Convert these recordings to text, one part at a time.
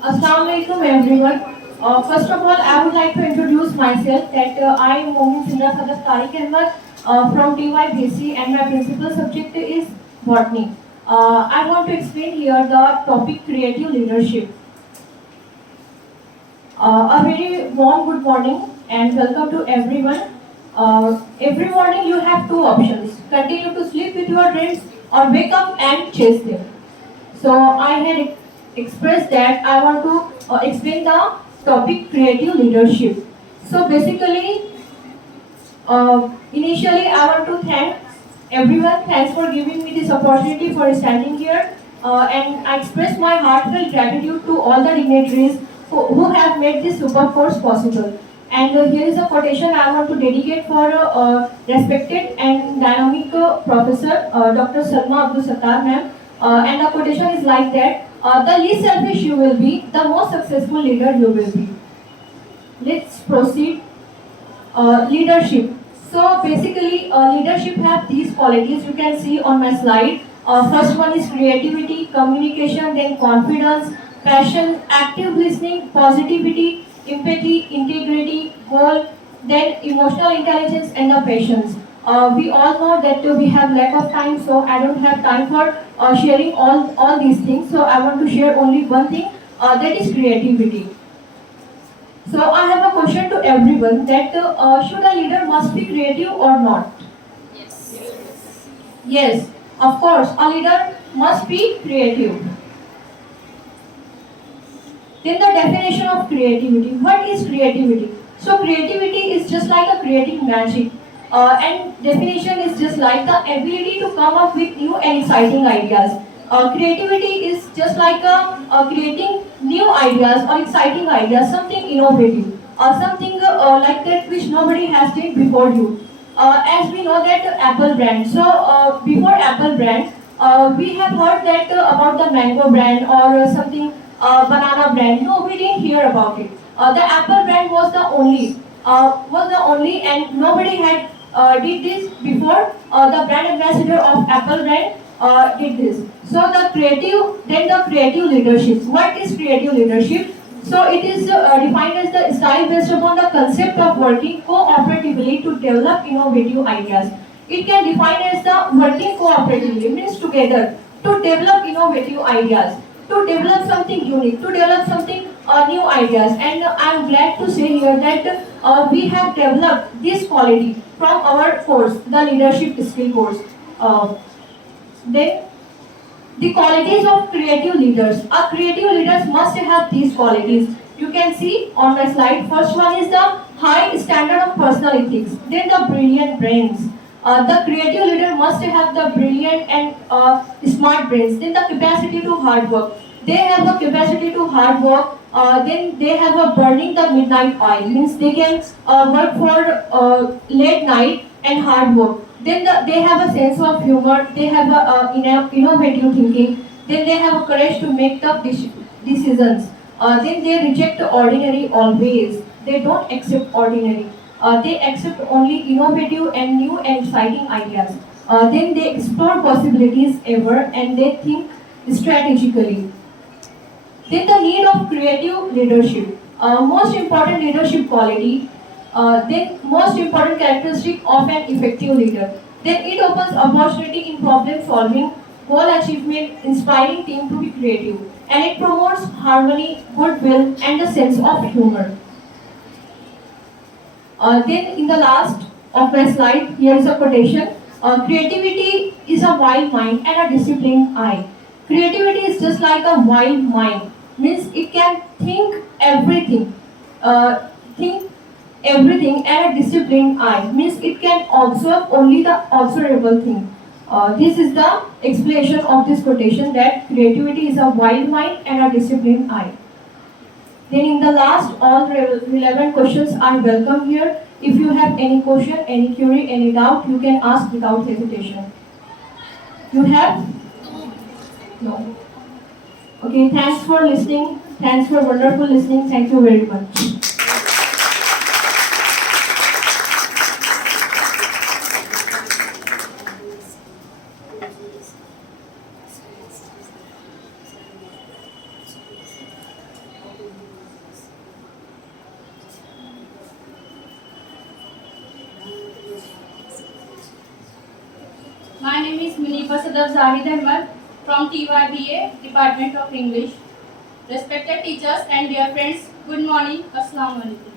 Assalamualaikum everyone. First of all, I would like to introduce myself that I am Momin Sindra Sadat Tariq Ahmed from TYBC and my principal subject is botany. I want to explain here the topic creative leadership. A very warm good morning and welcome to everyone. Every morning you have two options: continue to sleep with your dreams or wake up and chase them. So I had expressed that I want to explain the topic creative leadership. So basically, initially I want to thank everyone. Thanks for giving me this opportunity for standing here. And I express my heartfelt gratitude to all the dignitaries who have made this super course possible. And here is a quotation I want to dedicate for respected and dynamic professor, Dr. Salma Abdul Sattar ma'am. And the quotation is like that, the least selfish you will be, the most successful leader you will be. Let's proceed. Leadership. So basically, leadership have these qualities you can see on my slide. First one is creativity, communication, then confidence, passion, active listening, positivity, empathy, integrity, goal, then emotional intelligence and the patience. We all know that we have lack of time, so I don't have time for sharing all these things. So I want to share only one thing, that is creativity. So I have a question to everyone that should a leader must be creative or not? Yes, of course, a leader must be creative. Then the definition of creativity. What is creativity? So creativity is just like a creating magic. And definition is just like the ability to come up with new and exciting ideas. Creativity is just like creating new ideas or exciting ideas, something innovative, something like that which nobody has done before you. As we know that Apple brand. So before Apple brand, we have heard that about the mango brand or something banana brand. No, we didn't hear about it. The Apple brand was the only, and nobody had did this before. The brand ambassador of Apple brand did this. So then the creative leadership. What is creative leadership? So it is defined as the style based upon the concept of working cooperatively to develop innovative ideas. It can define as the working cooperatively, means together, to develop innovative ideas, to develop something unique, to develop something new ideas. And I'm glad to say here that we have developed this quality from our course, the leadership skill course. Then the qualities of creative leaders. A creative leaders must have these qualities. You can see on my slide. First one is the high standard of personal ethics. Then the brilliant brains. The creative leader must have the brilliant and smart brains. Then the capacity to hard work. They have the capacity to hard work. Then they have a burning the midnight oil. Means they can work for late night and hard work. Then they have a sense of humor. They have a innovative thinking. Then they have a courage to make tough decisions. Then they reject the ordinary always. They don't accept ordinary. They accept only innovative and new and exciting ideas. Then they explore possibilities ever and they think strategically. Then the need of creative leadership. Most important leadership quality. Then most important characteristic of an effective leader. Then it opens opportunity in problem solving, goal achievement, inspiring team to be creative. And it promotes harmony, goodwill, and a sense of humor. Then in the last of my slide, here is a quotation. Creativity is a wild mind and a disciplined eye. Creativity is just like a wild mind. Means it can think everything. Think everything and a disciplined eye. Means it can observe only the observable thing. This is the explanation of this quotation that creativity is a wild mind and a disciplined eye. Then in the last, all relevant questions are welcome here. If you have any question, any query, any doubt, you can ask without hesitation. You have? No. Okay, thanks for listening. Thanks for wonderful listening. Thank you very much. Munifa Sadaf Zahid Ahmad from TYBA, Department of English. Respected teachers and dear friends, good morning. Assalamu alaikum.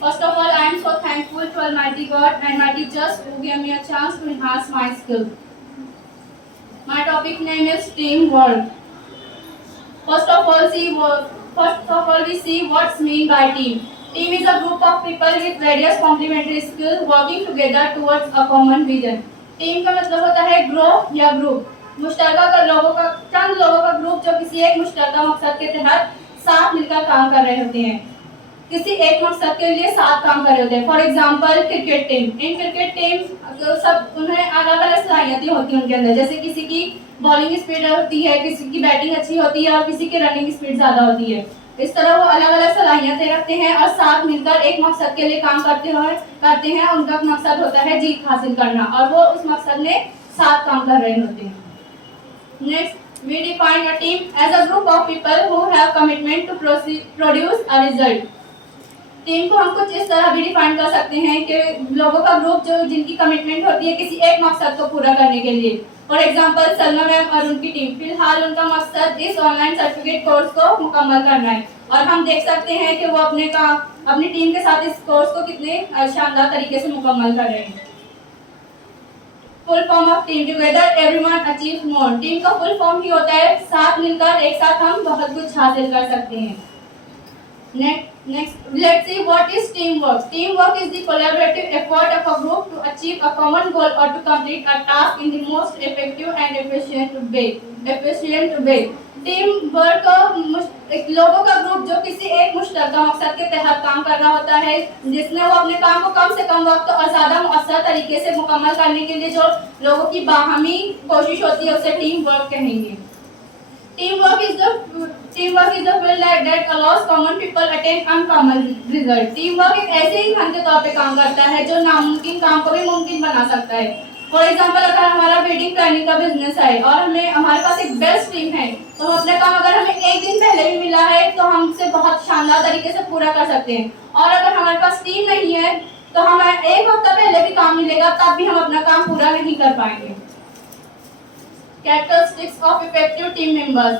First of all, I am so thankful to Almighty God and my teachers who gave me a chance to enhance my skills. My topic name is teamwork. First of all, we see what's mean by team. Team is a group of people with various complementary skills working together towards a common vision. Team का मतलब होता है group या group, मुश्तरका का लोगों का, चंद लोगों का ग्रुप जो किसी एक मुश्तरका मकसद के तहत साथ मिलकर काम कर रहे होते हैं, किसी एक मकसद के लिए साथ काम कर रहे होते हैं. For example cricket team. In cricket team सब उन्हें अलग अलग सलाहियतें होती हैं उनके अंदर, जैसे किसी की बॉलिंग स्पीड होती है, किसी की बैटिंग अच्छी होती है और किसी की रनिंग स्पीड ज़्यादा होती है. इस तरह वो अलग अलग सलाहियतें रखते हैं और साथ मिलकर एक मकसद के लिए काम करते हैं. उनका मकसद होता है जीत हासिल करना और वो उस मकसद में साथ काम कर रहे होते हैं. Next, we define a team as a group of people who have commitment to produce a result. Team को हम कुछ इस तरह भी डिफाइन कर सकते हैं कि लोगों का ग्रुप जो जिनकी कमिटमेंट होती है किसी एक मकसद को पूरा करने के लिए. फॉर एग्जांपल सलमा मैम और उनकी टीम, फिलहाल उनका मकसद इस ऑनलाइन सर्टिफिकेट कोर्स को मुकम्मल करना है और हम देख सकते हैं कि वो अपनी टीम के साथ इस कोर्स को कितने शानदार तरीके से मुकम्मल कर रहे हैं. Full form of team, together everyone achieves more. Team का फुल फॉर्म ही होता है साथ मिलकर एक साथ हम बहुत कुछ हासिल कर सकते हैं. Next, let's see what is teamwork. Teamwork is the collaborative effort of a group to achieve a common goal or to complete a task in the most effective and efficient way. Teamwork एक लोगों का group जो किसी एक मुश्तरका मकसद के तहत काम कर रहा होता है, जिसमें वो अपने काम को कम से कम वक्त और ज़्यादा मुअस्सर तरीके से मुकम्मल करने के लिए जो लोगों की बाहमी कोशिश होती है उसे टीम वर्क कहेंगे. Teamwork is the field that allows common people attain uncommon result. Teamwork एक ऐसे इंसान के तौर पे काम करता है जो नामुमकिन काम को भी मुमकिन बना सकता है. फॉर एग्जाम्पल, अगर हमारा वेडिंग प्लानिंग का बिजनेस है और हमारे पास एक बेस्ट टीम है तो हम अपना काम अगर हमें एक दिन पहले भी मिला है तो हम उसे बहुत शानदार तरीके से पूरा कर सकते हैं. और अगर हमारे पास टीम नहीं है तो हमें एक हफ्ता पहले भी काम मिलेगा तब भी हम अपना काम पूरा नहीं कर पाएंगे. Characteristics of effective team members.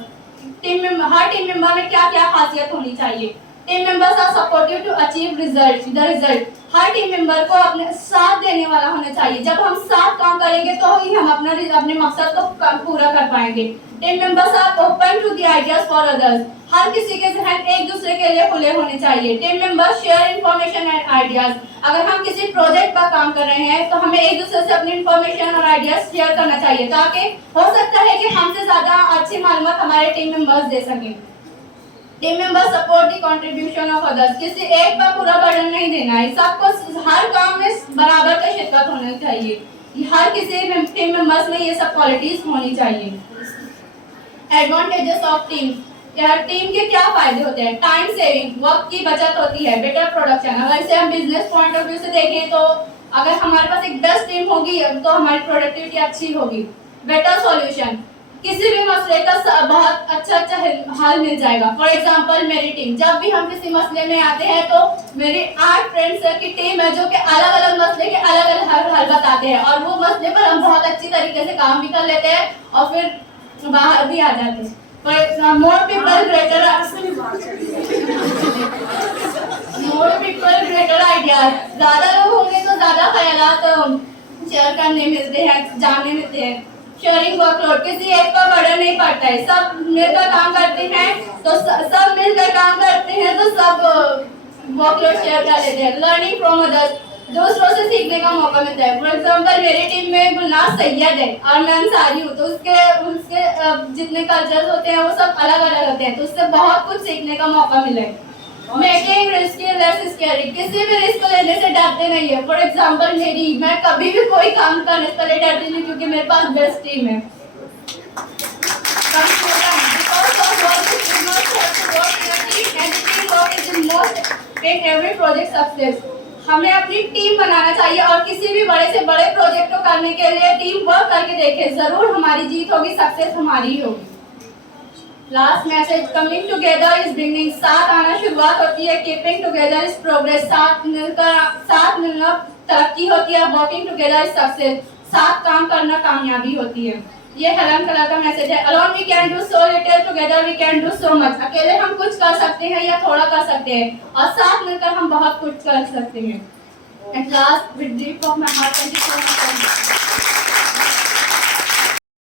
हर टीम मेंबर में क्या क्या खासियत होनी चाहिए. Team members are supportive to achieve result. हर टीम मेंबर को अपने साथ देने वाला होना चाहिए. जब हम साथ काम करेंगे तो ही हम अपने मकसद को पूरा कर पाएंगे. Team members are open to the ideas for others. हर किसी के जहन एक दूसरे के लिए खुले होने चाहिए. Team members share information and ideas. अगर हम किसी प्रोजेक्ट पर काम कर रहे हैं तो हमें एक दूसरे से अपनी इंफॉर्मेशन और आइडियाज शेयर करना चाहिए ताकि हो सकता है कि हमसे ज्यादा अच्छी मालूमात हमारे टीम मेंबर्स दे सकें. Team members support the contribution of others. किसी एक पर पूरा बर्डन नहीं देना है, सबको हर काम में बराबर का शिरकत होना चाहिए. हर किसी टीम मेंबर्स में ये सब क्वालिटीज होनी चाहिए. Advantages of team. टीम के क्या फायदे होते हैं. टाइम सेविंग, वक्त की बचत होती है. Better production. अगर इसे हम बिजनेस पॉइंट ऑफ व्यू से देखें तो अगर हमारे पास एक बेस्ट टीम होगी तो हमारी प्रोडक्टिविटी अच्छी होगी. बेटर सॉल्यूशन, किसी भी मसले का बहुत अच्छा हल मिल जाएगा. फॉर एग्जांपल, मेरी टीम, जब भी हम किसी मसले में आते हैं तो मेरी 8 फ्रेंड्स की टीम है जो कि अलग अलग मसले के अलग अलग हल बताते हैं और वो मसले पर हम बहुत अच्छी तरीके से काम भी कर लेते हैं और फिर बाहर भी आ जाते हैं. More people greater ideas. ज्यादा लोग होंगे तो ज्यादा ख्यालात शेयर करने मिलते हैं, जानने मिलते हैं. शेयरिंग वर्कलोड, किसी एक पर बर्डन नहीं पड़ता है. सब मिलकर काम करते हैं तो सब वर्कलोड शेयर कर लेते हैं. लर्निंग फ्रॉम अदर्स, दूसरों से सीखने का मौका मिलता है. फॉर एग्जांपल, मेरी टीम में गुलनाज सैयद है और मैं अंसारी हूँ तो उसके जितने कल्चर्स होते हैं वो सब अलग अलग होते हैं तो उससे बहुत कुछ सीखने का मौका मिला है. मेकिंग रिस्क लेस स्कैरी, किसी भी रिस्क लेने से डरते नहीं है. फॉर एग्जांपल, मैं कभी भी कोई काम करने से पहले डरती नहीं क्योंकि मेरे पास बेस्ट टीम है. Every project success. हमें अपनी टीम बनाना चाहिए और किसी भी बड़े से बड़े प्रोजेक्ट को करने के लिए टीम वर्क करके देखें. जरूर हमारी जीत होगी, सक्सेस हमारी ही होगी. Last message, coming together is beginning. साथ आना शुरुआत होती है. Keeping together is progress. साथ मिलना तरक्की होती है. Working together is success. साथ काम करना कामयाबी होती है। ये हेलन कलर का मैसेज है। Alone we can do so little, together we can do so much। अकेले हम कुछ कर सकते हैं या थोड़ा कर सकते हैं, और साथ मिलकर हम बहुत कुछ कर सकते हैं। At last, with deep of my heart, thank you so much।